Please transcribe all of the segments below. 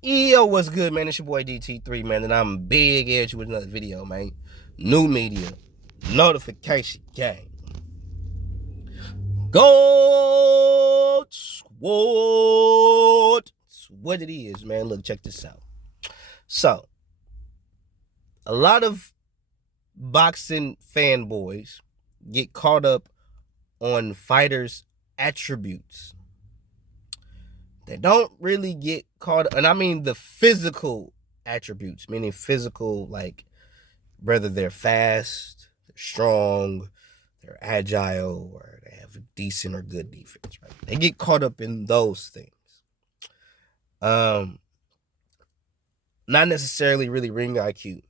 Yo, what's good, man? It's your boy DT3, man, and I'm big edge with another video, man. New media, notification gang. Gold Squad. That's what it is, man. Look, check this out. So, a lot of boxing fanboys get caught up on fighters' attributes. They don't really get caught up, and I mean the physical attributes, meaning physical, like whether they're fast, they're strong, they're agile, or they have a decent or good defense, right? They get caught up in those things. Um, Not necessarily really ring IQ,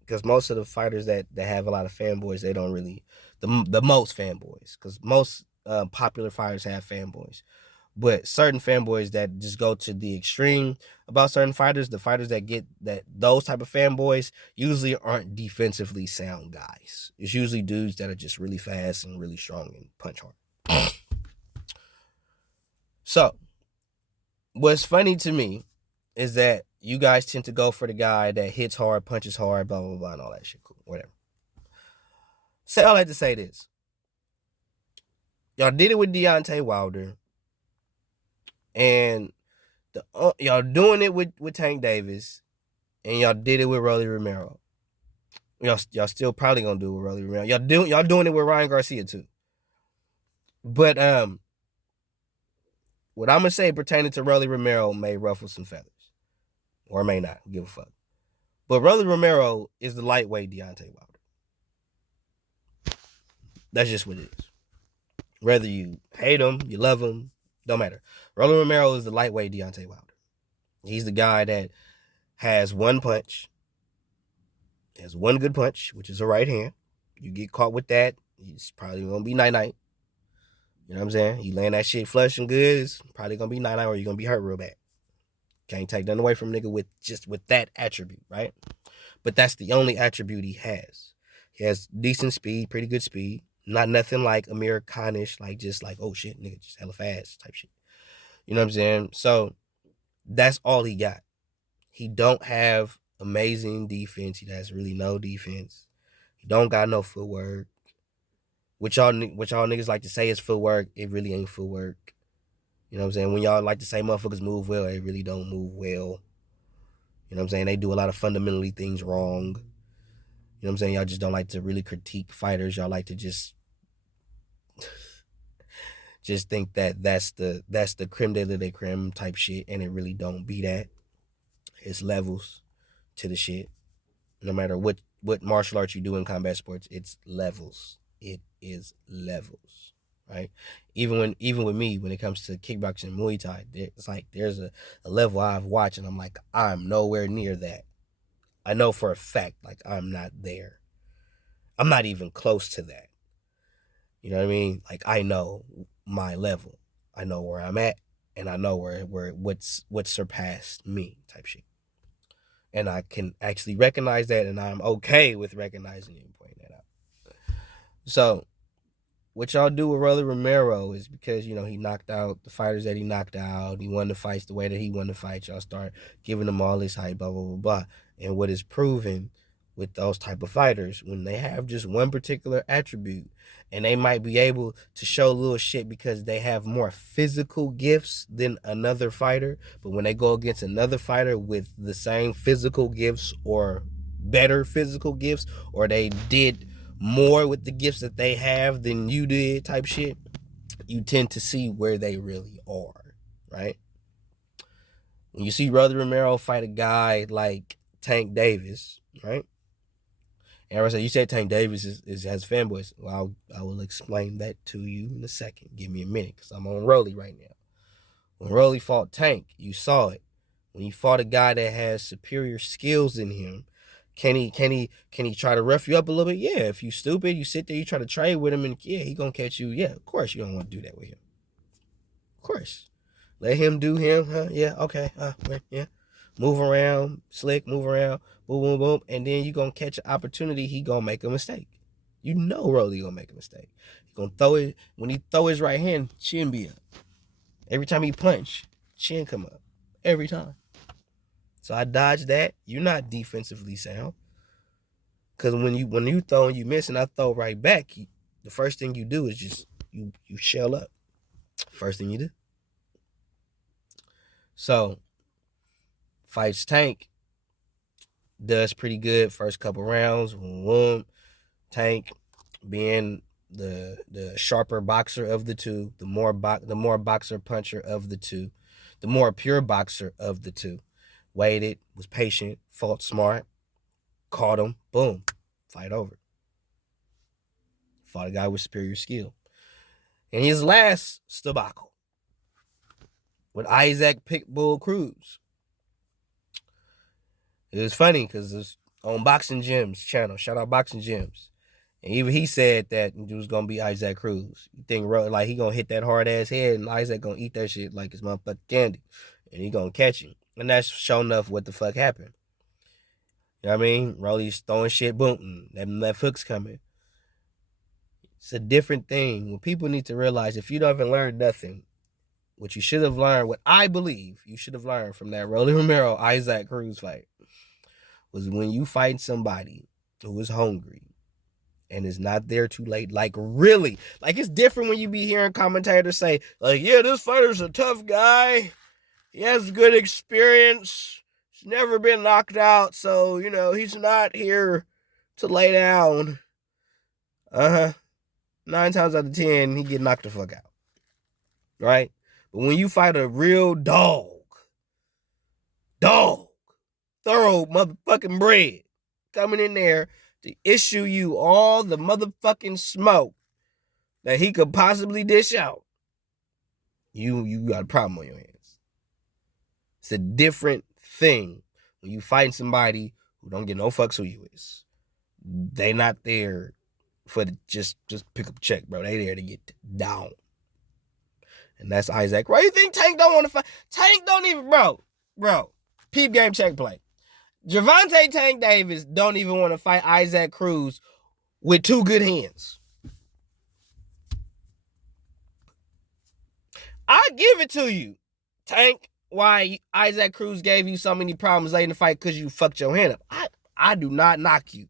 because most of the fighters that have a lot of fanboys, they don't really the most fanboys, because most popular fighters have fanboys. But certain fanboys that just go to the extreme about certain fighters, the fighters that get that those type of fanboys usually aren't defensively sound guys. It's usually dudes that are just really fast and really strong and punch hard. So, what's funny to me is that you guys tend to go for the guy that hits hard, punches hard, blah, blah, blah, and all that shit. Cool, whatever. So, I like to say this. Y'all did it with Deontay Wilder. And y'all doing it with Tank Davis, and y'all did it with Rolando Romero. Y'all still probably gonna do it with Rolando Romero. Y'all doing it with Ryan Garcia too. But what I'm gonna say pertaining to Rolando Romero may ruffle some feathers, or may not. Give a fuck. But Rolando Romero is the lightweight Deontay Wilder. That's just what it is. Whether you hate him, you love him, don't matter. Rolando Romero is the lightweight Deontay Wilder. He's the guy that has one punch, has one good punch, which is a right hand. You get caught with that, it's probably gonna be night-night. You know what I'm saying? You land that shit flush and good, it's probably gonna be night-night, or you're gonna be hurt real bad. Can't take nothing away from a nigga with that attribute, right? But that's the only attribute he has. He has decent speed, pretty good speed. Not nothing like Amir Khanish, like just like, oh shit, nigga, just hella fast type shit. You know what I'm saying? So that's all he got. He don't have amazing defense. He has really no defense. He don't got no footwork. Which y'all niggas like to say is footwork. It really ain't footwork. You know what I'm saying? When y'all like to say motherfuckers move well, they really don't move well. You know what I'm saying? They do a lot of fundamentally things wrong. You know what I'm saying? Y'all just don't like to really critique fighters. Y'all like to just think that that's the creme de la creme type shit, and it really don't be that. It's levels to the shit. No matter what martial arts you do in combat sports, it's levels. It is levels, right? Even with me, when it comes to kickboxing, Muay Thai, it's like there's a level I've watched, and I'm like, I'm nowhere near that. I know for a fact, like, I'm not there. I'm not even close to that. You know what I mean? Like, I know my level. I know where I'm at, and I know what's surpassed me type shit. And I can actually recognize that, and I'm okay with recognizing it and pointing that out. So, what y'all do with Rolando Romero is because, you know, he knocked out the fighters that he knocked out. He won the fights the way that he won the fights. Y'all start giving them all this hype, blah, blah, blah, blah. And what is proven with those type of fighters, when they have just one particular attribute, and they might be able to show little shit because they have more physical gifts than another fighter, but when they go against another fighter with the same physical gifts or better physical gifts, or they did more with the gifts that they have than you did type shit, you tend to see where they really are, right? When you see Rolando Romero fight a guy like Tank Davis, right? And I said, you said Tank Davis has fanboys. Well, I will explain that to you in a second. Give me a minute, because I'm on Rolly right now. When Rolly fought Tank, you saw it. When you fought a guy that has superior skills in him, can he try to rough you up a little bit? Yeah. If you stupid, you sit there, you try to trade with him, and yeah, he gonna catch you. Yeah, of course you don't want to do that with him. Of course. Let him do him, huh? Yeah, okay. Yeah. Move around, slick, move around, boom, boom, boom. And then you gonna catch an opportunity, he gonna make a mistake. You know Rolly gonna make a mistake. He gonna throw it. When he throw his right hand, chin be up. Every time he punch, chin come up. Every time. So I dodged that. You're not defensively sound. Cause when you throw and you miss and I throw right back, the first thing you do is just you shell up. First thing you do. So fights Tank, does pretty good first couple rounds. Boom. Tank being the sharper boxer of the two, the more boxer puncher of the two, the more pure boxer of the two. Waited, was patient, fought smart, caught him, boom, fight over. Fought a guy with superior skill. And his last debacle with Isaac Pitbull Cruz. It was funny because it's on Boxing Gyms channel. Shout out Boxing Gyms. And even he said that it was gonna be Isaac Cruz. You think like he gonna hit that hard ass head and Isaac gonna eat that shit like it's motherfucking candy. And he gonna catch him. And that's sure enough what the fuck happened. You know what I mean? Rolly's throwing shit, boom, them left hooks coming. It's a different thing. When people need to realize if you don't even learn nothing, what you should have learned, what I believe you should have learned from that Rolando Romero Isaac Cruz fight was when you fight somebody who is hungry and is not there too late, like really, like it's different when you be hearing commentators say, like, yeah, this fighter's a tough guy. He has good experience. He's never been knocked out, so, you know, he's not here to lay down. 9 times out of 10, he get knocked the fuck out. Right? But when you fight a real dog, thorough motherfucking bread, coming in there to issue you all the motherfucking smoke that he could possibly dish out, you got a problem on your hands. It's a different thing when you fighting somebody who don't get no fucks who you is. They not there for the just pick up a check, bro. They there to get down. And that's Isaac. Why you think Tank don't want to fight? Tank don't even, bro. Peep game, check play. Gervonta Tank Davis don't even want to fight Isaac Cruz with two good hands. I give it to you, Tank. Why Isaac Cruz gave you so many problems late in the fight because you fucked your hand up. I do not knock you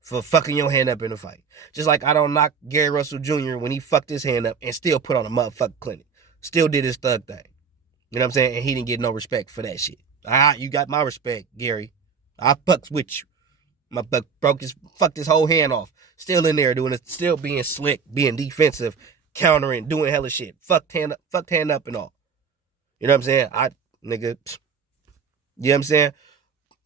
for fucking your hand up in the fight. Just like I don't knock Gary Russell Jr. when he fucked his hand up and still put on a motherfucking clinic. Still did his thug thing. You know what I'm saying? And he didn't get no respect for that shit. You got my respect, Gary. I fucks with you. My buck fucked his whole hand off. Still in there doing it, still being slick, being defensive, countering, doing hella shit. Fucked hand up and all. You know what I'm saying? You know what I'm saying?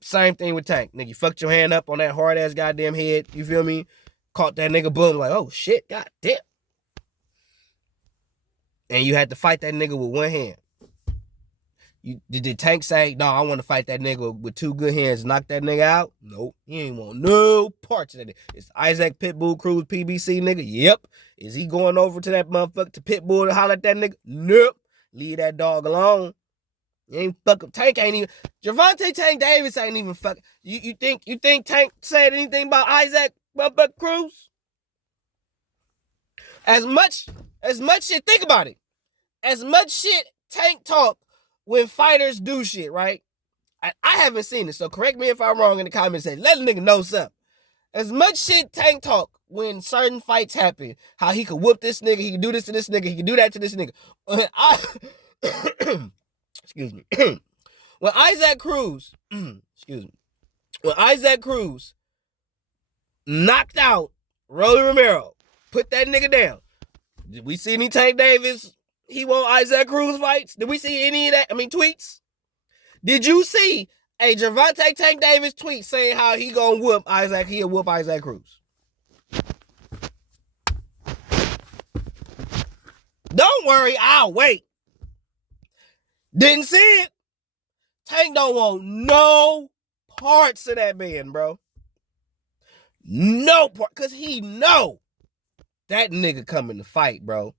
Same thing with Tank. Nigga, you fucked your hand up on that hard ass goddamn head. You feel me? Caught that nigga, boom, like, oh shit, goddamn. And you had to fight that nigga with one hand. Did Tank say, no, I want to fight that nigga with two good hands, knock that nigga out? Nope. He ain't want no parts of that. It's Isaac Pitbull Cruz PBC nigga. Yep. Is he going over to that motherfucker to Pitbull to holler at that nigga? Nope. Leave that dog alone. You ain't fucking Tank ain't even Gervonta Tank Davis ain't even fucking. You think Tank said anything about Isaac motherfucking Cruz? As much shit, think about it. As much shit Tank talk when fighters do shit, right? I haven't seen it, so correct me if I'm wrong in the comments. Say, let a nigga know something. As much shit Tank talk when certain fights happen, how he could whoop this nigga, he could do this to this nigga, he could do that to this nigga. Excuse me. When Isaac Cruz, when Isaac Cruz knocked out Rolando Romero, put that nigga down. Did we see any Tank Davis? He want Isaac Cruz fights? Did we see any of that? Tweets? Did you see a Gervonta Tank Davis tweet saying how he gonna whoop Isaac? He'll whoop Isaac Cruz. Don't worry, I'll wait. Didn't see it. Tank don't want no parts of that man, bro. No part, because he know that nigga coming to fight, bro.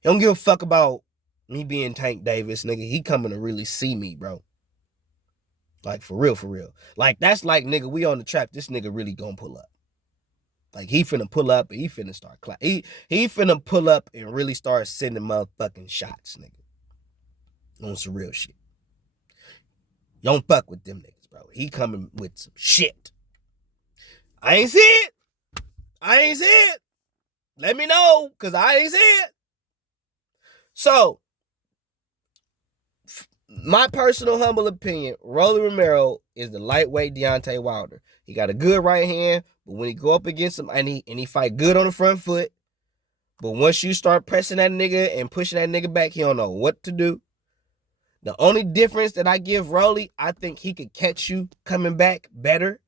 He don't give a fuck about me being Tank Davis, nigga. He coming to really see me, bro. Like, for real, for real. Like, that's like, nigga, we on the trap. This nigga really gonna pull up. Like, he finna pull up and he finna start clap. He finna pull up and really start sending motherfucking shots, nigga. On some real shit. You don't fuck with them niggas, bro. He coming with some shit. I ain't see it. I ain't see it. Let me know, because I ain't see it. So, my personal humble opinion, Rolando Romero is the lightweight Deontay Wilder. He got a good right hand, but when he go up against him, and he fight good on the front foot, but once you start pressing that nigga and pushing that nigga back, he don't know what to do. The only difference that I give Rolly, I think he could catch you coming back better.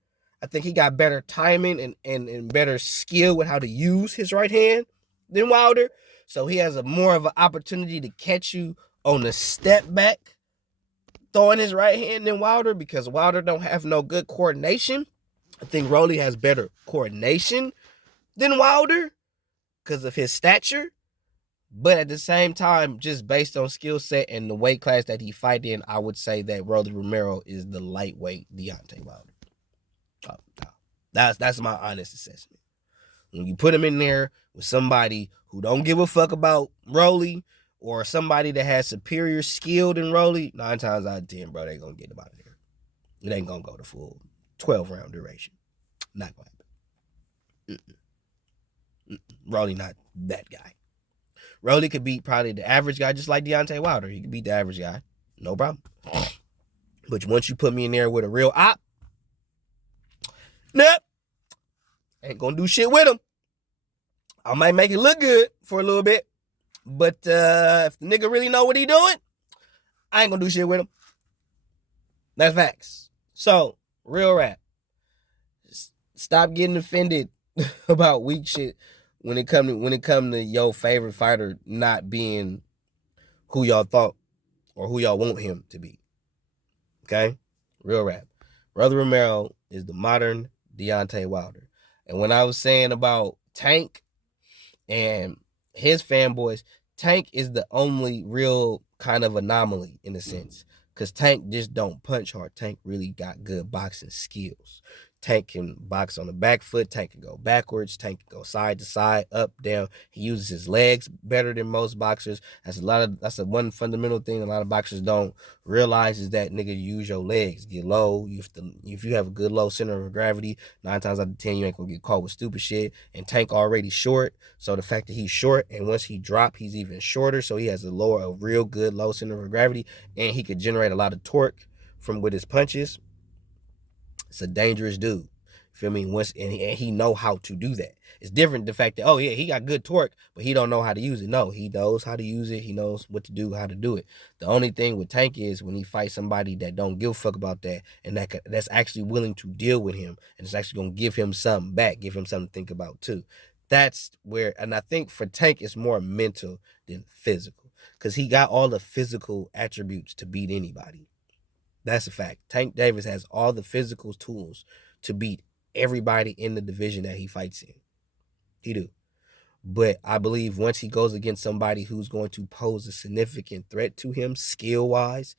I think he got better timing and better skill with how to use his right hand than Wilder. So he has more of an opportunity to catch you on the step back, throwing his right hand than Wilder, because Wilder don't have no good coordination. I think Rolly has better coordination than Wilder because of his stature. But at the same time, just based on skill set and the weight class that he fight in, I would say that Rolando Romero is the lightweight Deontay Wilder. Oh, no. That's my honest assessment. When you put him in there with somebody who don't give a fuck about Rolly, or somebody that has superior skill than Rolly, 9 times out of 10, bro, they gonna get him out of there. It ain't gonna go the full 12-round duration. Not gonna happen. Rolly not that guy. Rolly could beat probably the average guy, just like Deontay Wilder. He could beat the average guy. No problem. But once you put me in there with a real op, nope, ain't gonna do shit with him. I might make it look good for a little bit, but if the nigga really know what he doing, I ain't gonna do shit with him. That's facts. So, real rap. Stop getting offended about weak shit when it come to your favorite fighter not being who y'all thought or who y'all want him to be. Okay? Real rap. Rolando Romero is the modern Deontay Wilder. And when I was saying about Tank and his fanboys, Tank is the only real kind of anomaly in a sense. Because Tank just don't punch hard. Tank really got good boxing skills. Tank can box on the back foot. Tank can go backwards. Tank can go side to side, up, down. He uses his legs better than most boxers. That's one fundamental thing a lot of boxers don't realize, is that nigga, use your legs. Get low. If you have a good low center of gravity, 9 times out of 10 you ain't gonna get caught with stupid shit. And Tank already short, so the fact that he's short, and once he drop, he's even shorter, so he has a real good low center of gravity, and he could generate a lot of torque with his punches. It's a dangerous dude. Feel me? And he know how to do that. It's different the fact that, oh yeah, he got good torque, but he don't know how to use it. No, he knows how to use it. He knows what to do, how to do it. The only thing with Tank is when he fights somebody that don't give a fuck about that, and that's actually willing to deal with him, and it's actually gonna give him something back, give him something to think about too. That's where, and I think for Tank it's more mental than physical, because he got all the physical attributes to beat anybody. That's a fact. Tank Davis has all the physical tools to beat everybody in the division that he fights in. He do. But I believe once he goes against somebody who's going to pose a significant threat to him skill-wise,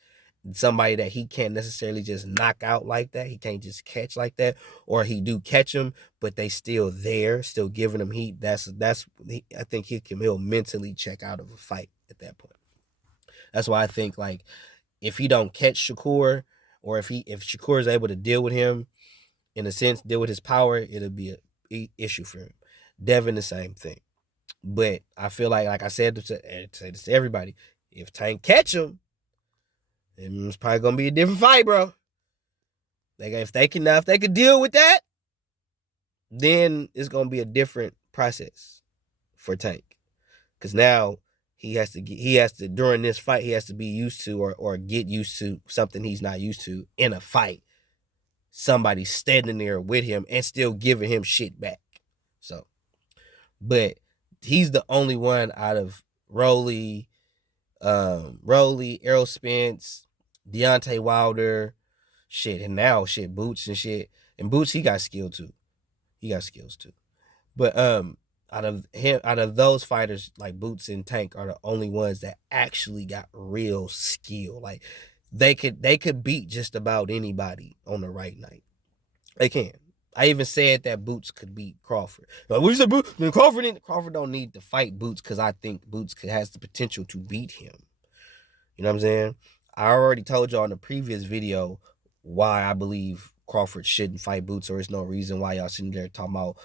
somebody that he can't necessarily just knock out like that, he can't just catch like that, or he do catch him, but they still there, still giving him heat, I think he'll mentally check out of a fight at that point. That's why I think, like, if he don't catch Shakur, or if Shakur is able to deal with him, in a sense, deal with his power, it'll be an issue for him. Devin, the same thing. But I feel like I said to everybody, if Tank catch him, it's probably gonna be a different fight, bro. If they can deal with that, then it's gonna be a different process for Tank. Because now he has to during this fight, he has to be used to or get used to something he's not used to in a fight. Somebody standing there with him and still giving him shit back. So, but he's the only one out of Rolly, Errol Spence, Deontay Wilder, shit, and now shit, Boots and shit. And Boots, he got skill too. He got skills too. But out of those fighters, like Boots and Tank are the only ones that actually got real skill. Like they could beat just about anybody on the right night. They can. I even said that Boots could beat Crawford. Like, what you said, Boots? Crawford don't need to fight Boots, because I think Boots has the potential to beat him. You know what I'm saying? I already told y'all in the previous video why I believe Crawford shouldn't fight Boots, or there's no reason why y'all sitting there talking about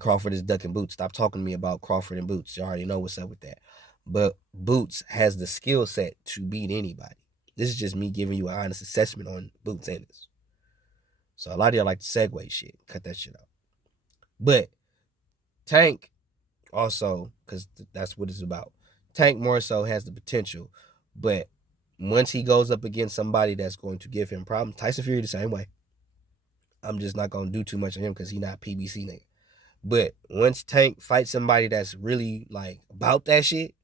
Crawford is ducking Boots. Stop talking to me about Crawford and Boots. You already know what's up with that. But Boots has the skill set to beat anybody. This is just me giving you an honest assessment on Boots and this. So a lot of y'all like to segue shit. Cut that shit out. But Tank also, because that's what it's about. Tank more so has the potential, but once he goes up against somebody that's going to give him problems, Tyson Fury the same way. I'm just not gonna do too much on him because he's not PBC nigga. But once Tank fights somebody that's really like about that shit,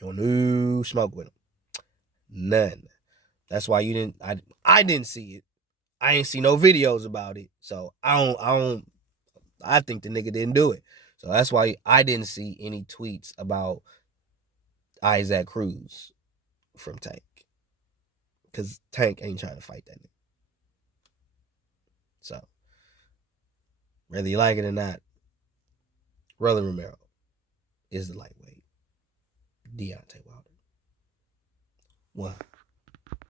you want no smoke with him. None. That's why you didn't. I didn't see it. I ain't see no videos about it. So I think the nigga didn't do it. So that's why I didn't see any tweets about Isaac Cruz from Tank. Because Tank ain't trying to fight that nigga. So, whether you like it or not, Rolando Romero is the lightweight. Deontay Wilder. What?